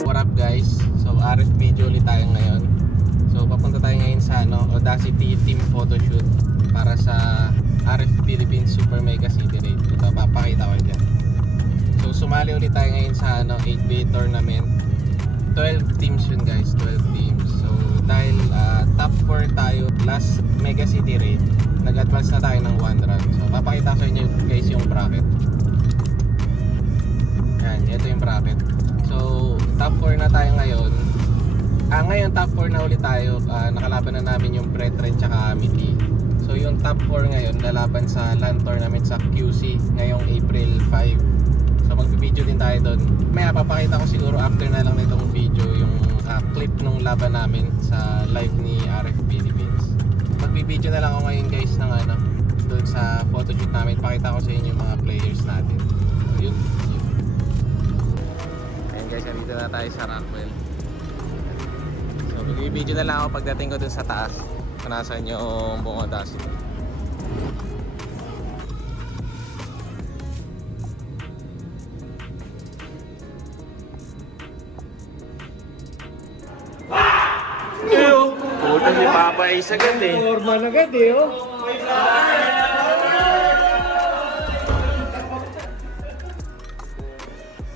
What up guys? So RF video ulit tayo ngayon. So papunta tayo ngayon sa Audacity team photoshoot para sa RF Philippines Super Mega City Raid. Ito papakita ko dyan. So sumali ulit tayo ngayon sa 8-day tournament. 12 teams yun guys, 12 teams. So dahil top 4 tayo last Mega City Raid, nag-advance na tayo ng 1 round. So papakita ko sa inyo guys yung bracket. Yan, ito yung bracket. So top 4 na tayo ngayon. Ngayon top 4 na ulit tayo. Nakalaban na namin yung Pretren tsaka Amity. So yung top 4 ngayon lalaban sa LAN tournament sa QC ngayong April 5. So magbi-video din tayo doon. Maya papakita ko siguro after na lang nitong video yung clip nung laban namin sa live ni RF Philippines. Magbi-video na lang ako ngayon guys ng doon sa photoshoot namin. Pakita ko sa inyo yung mga players natin. So yun. Ayan guys, nandito na tayo sa Rockwell. So magbi-video na lang ako pagdating ko doon sa taas. Kung nasaan yung buong Audacity. Puto si Papa Ace agad eh. Normal agad eh, oh.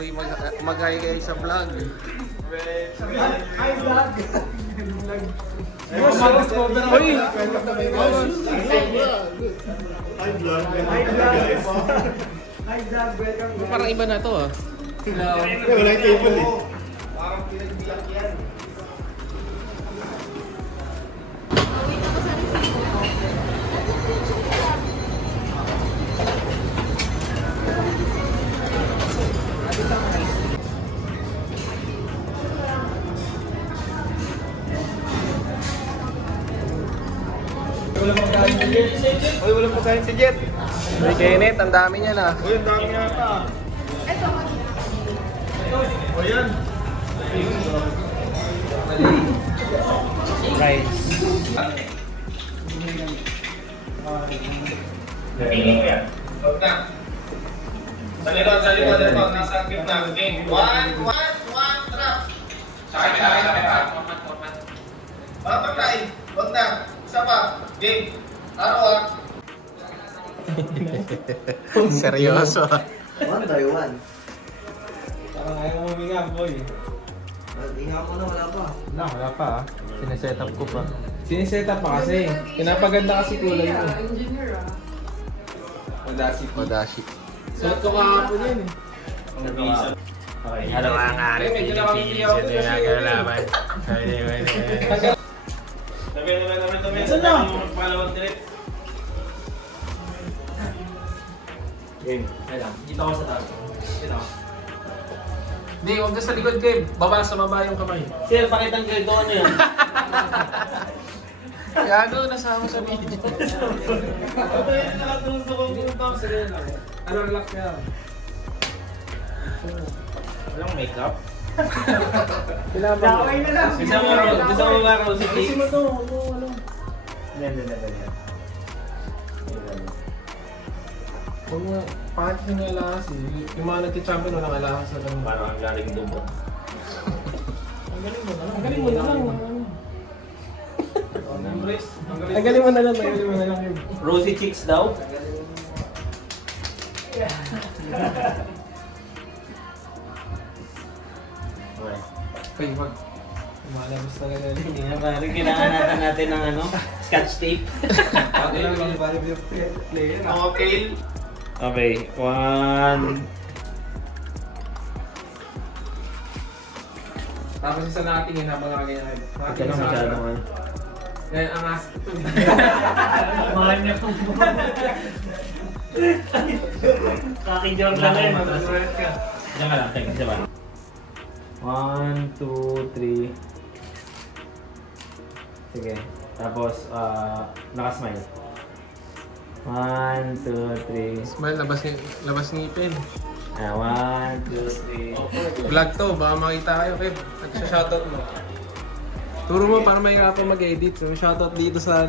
Uy, mag-hi kayo sa vlog. Hi, vlog. Uy! Hi, vlog. Welcome. Parang iba na to ah. Wala yung table eh. Uy, walang pagkain si Jet. Uy, Kenneth, ang dami niya na. Uy, ang dami yata. O yan. Rice. Piling mo yan. Huwag na. Sa likod. Nasa gitna. Game. One, drop. Sakit. Papagkain. Huwag na. Isa pa. Game. Araw. Seryoso ah. One by one. Parang ayaw mo huminga, boy. Hinga mo na, wala pa. Wala pa ah. Sineset up ko pa. Siniset up pa kasi. Pinapaganda kasi kulay mo. Audacity. Suot ko kahapon yan eh. Okay, hello mga RF Philippines. Ito yung nagkalaban. Saan na? Magpalawang trip. Dito ako sa taas. Dito. Hindi, huwag ka sa likod Kev. Baba sa baba yung kamay. Sir, pakitang kayo doon yan. Gago, nasama sa video. Ano, relax ka lang. Walang makeup. Dakaway na lang. Gusto mo ba Rosy Kasi mo to, ano. Hindi. Huwag mo, pangit kasi nga alahas eh. Yung mga nagka-champion walang alahas na ganun. Parang ang galing dugo. Ang galing mo na lang. Ang galing mo na lang. Ang galing mo na lang yun. Rosy Chicks daw. Ay, wag. Umalabas na ganyan. Hindi na parang kinahanatan natin ng scotch tape. Ako lang lang bali yung player. Okay. Okay, one. Tapos isa natin yun habang nakaganyan. Ito na masyadong Ngayon, ang ask ito. Mahal niya kung Kaki-joke lang yun. Masusulit ka. Diyan ka lang, teka, diba? 1, 2, 3. Sige. Tapos, nakasmile. 1, 2, 3. Smile, labas ngipin. 1, 2, 3. Vlog to, baka makita kayo Kev. Shoutout mo. Turo mo para may pa mag-edit. So, shoutout dito sa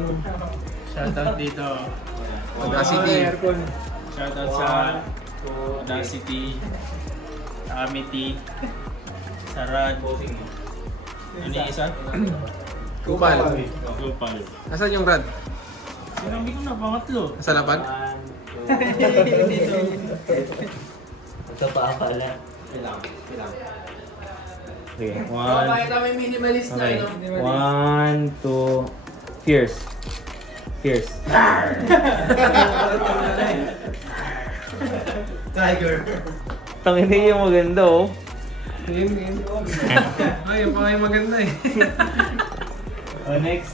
Shoutout dito. Audacity. Shoutout sa Audacity, sa Amity, Sarad. Ano yung isa? Kupal. Kupal. Asan yung rad? Sinabi ko na, pangatlo. Nasa laban? Ito pa pala. Sige, one. may minimalist Okay. 1, 2. Fierce. Fierce. Tiger. Tangina yung maganda oh. Ay, yung pangay maganda eh. Oh, next.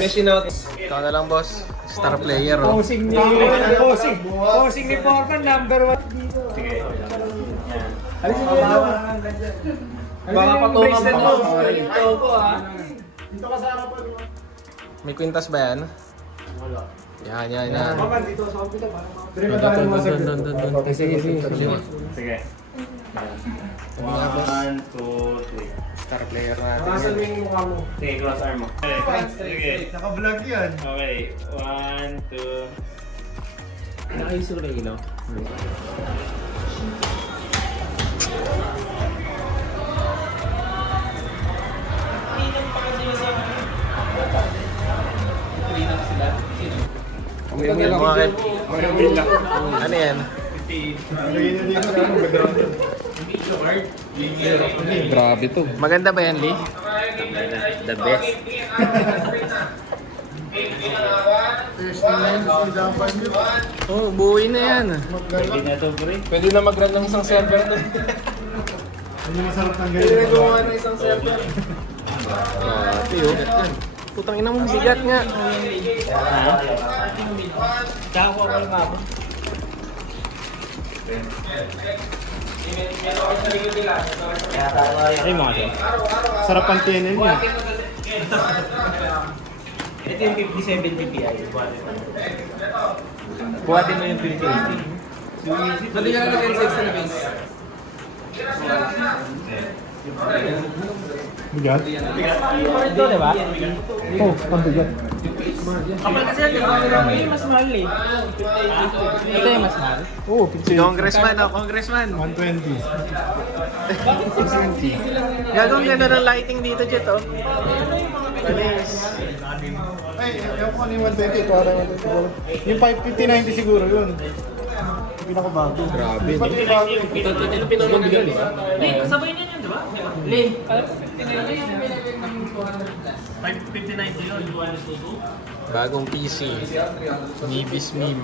Machine out. Ikaw na lang, boss. Star player, oh. Posing ni Foreman, number 1 dito. Sige. Alisin mo yun. Baka patungan pa ako. Ito po ah. Dito ka sa harapan mo. May kwintas ba yan? Wala. Yan. Dito sa hospital. Doon. Sige. Sige. 1, 2, 3. Star player natin Nakasan mo yan. yung mukha mo. Sige, cross arm mo. Sige. Naka-vlog yan. Okay. 1, 2. Nakayos ko lang ilaw. Ano yan? Grabe to. Maganda ba yan, Lee? The best. Oh, buuin na yan. Pwede na to, pre. Pwede na mag-run ng isang server to. Hindi masarap ng ganyan. Pwede gumawa ng isang server. Grabe, oh. Putang ina mo, bigat nga. Tsaka ko lang ako. Ay, mga to. Sarap ang TNN niya. Ito yung 57 PPI. Buhatin mo yung 5080. Dali ka na yung 6 na base. Bigat? Ito, di ba? Oo, ang bigat. Kapal kasi yan. Ito yung mas mahal eh. Ito yung mas mahal. Oo, Si Congressman, oh, Congressman. 120. Gagawin ganda ng lighting dito, Jet, oh. Ay, yung ko ano yung 120, ito ano yung 120. Yung 550-90 siguro yun. Yung pinakabago. Grabe. Pati bago yung Ito pinulong bigat, di ba? Kasabay niya yun, di ba? Lee. 559 yun. Bagong PC. Nibis Meme.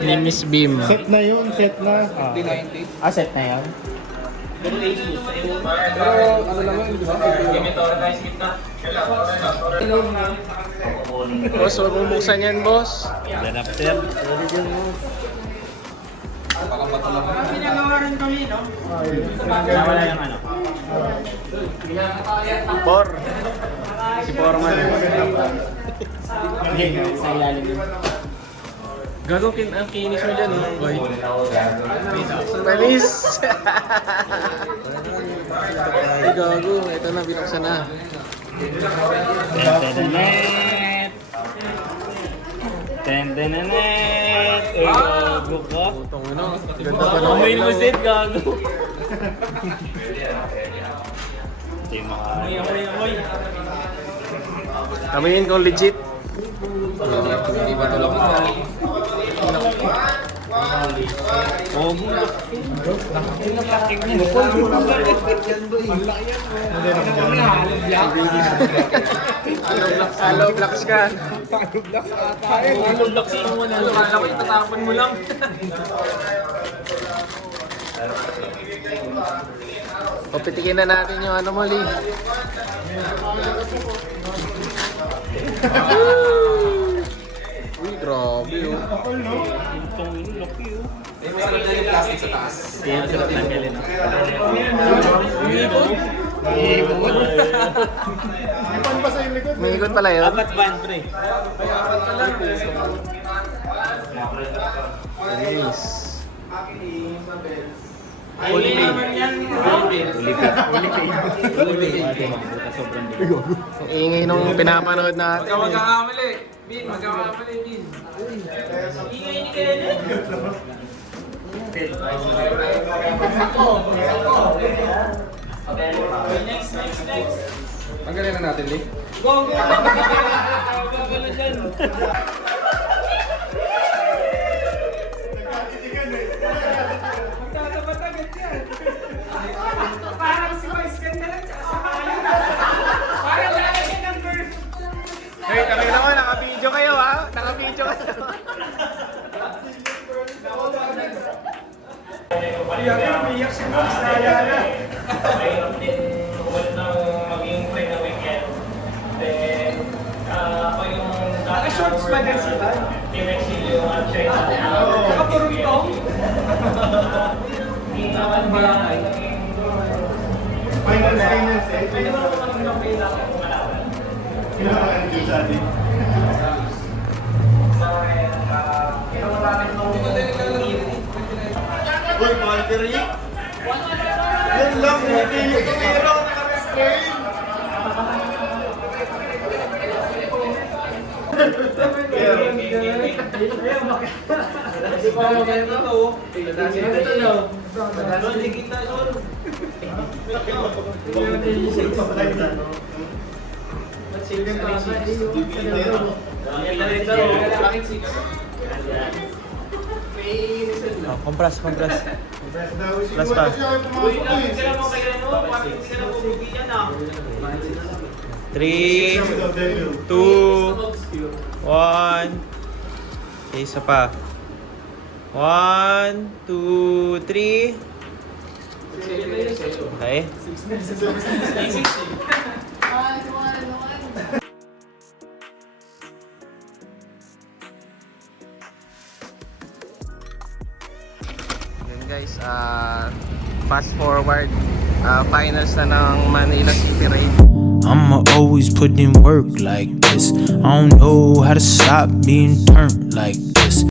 Nimis Beam. set na yun, set na. Asset na yan. Pero ano lang yun, di ba? Boss, huwag mong buksan yan, boss. Ganap, sir. Pinagawa rin kami, no? Wala yung ano. Por. Si Foreman. Hindi, sa ilalim yun. Gagawin ang kinis mo dyan, oh. Boy. Panis! Ay, gago. Ito na, binuksan na. Tentenanet! Tentenanet! Uy, gago ka. Putong ino. Ganda pa naman. Amoy mo set, gago. Ito yung mga... Amoy. Kamihin kung legit. Hindi ba tulog na? Oh, Hello, blocks ka. Halo blocks yung mo na. Kala ko itatapon mo lang. Papitikin na natin yung ano mo, Lee. Uy, grabe, oh. Itong laki oh. Mas alam na yung plastic sa taas. Yan, sarap tanggalin. Ipan pa sa yung likod. May ikot pala yun. Apat van, pre. Panis. Uli pay. Uli pay. Sobrang bigat. Ang ingay nung pinapanood natin. Huwag kang magkakamali. Bin, magkakamali, Bin. Ingay ni Kenneth. Tanggalin na natin, Lee. Hey, kami naman, naka-video kayo ha? Naka-video kayo. Mayroon din ulit ng maging play na weekend. Then, ako yung naka-shorts ba din sila? Team Exilio at China. Nakapurong Hindi naman ba Finals, finals eh. Pwede mo naman ng kailangan kung malaman. Sino ba kayo dito sa atin? So, ginawa namin itong Uy, Valkyrie! Yan lang, hindi yung tumira naka-restrain! Compress. Plus pa. Uy, 3, 2, 1. Okay, isa pa. 1, 2, 3. Okay. Yun guys, fast forward. Finals na ng Manila City Raid. I'ma always put in work like this. I don't know how to stop being turned like